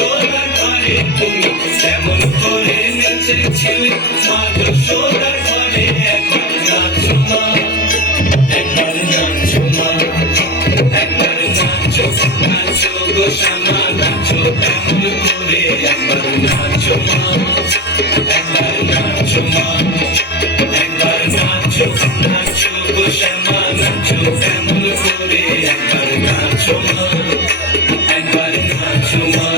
সোনার ঘরে তুমি কেমন করে নেচেছিলে মা যশোদার ঘরে একবার নাচো মা একবার নাচো মা একবার নাচো নাচো গো শ্যামা নাচো কেমন করে একবার নাচো মা একবার নাচো মা একবার নাচো নাচো গো শ্যামা নাচো কেমন করে একবার নাচো মা একবার নাচো মা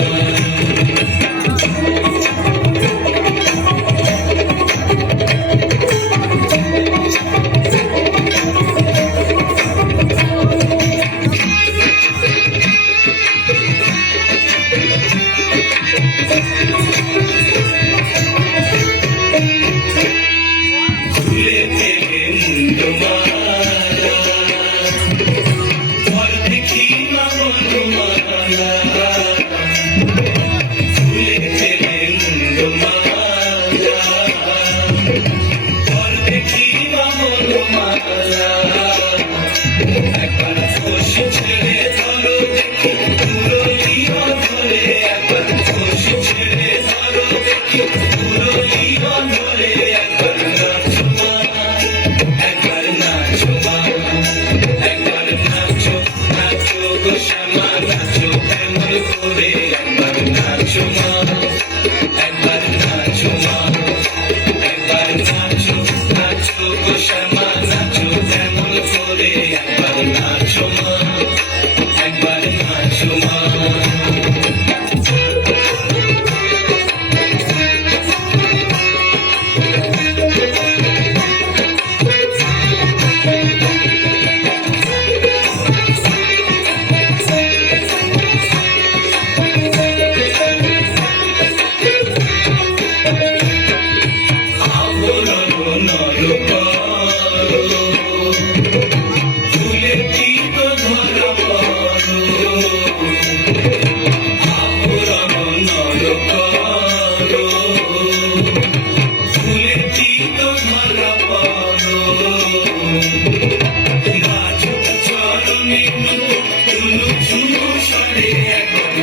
একবার খুশি ছেড়ে ধরো দেখি পুরলিও ধরে একবার খুশি ছেড়ে ধরো দেখি পুরলিও ধরে একবার নাচো মা একবার নাচো মা একবার নাচো নাচো গো শ্যামা নাচো কেমন করে একবার নাচো মা একবার নাচো মা একবার নাচো নাচো গো শ্যামা নাচো কেমন করে একবার নাচো মা একবার নাচো মা চরণে তুলু চুলু সরে একবার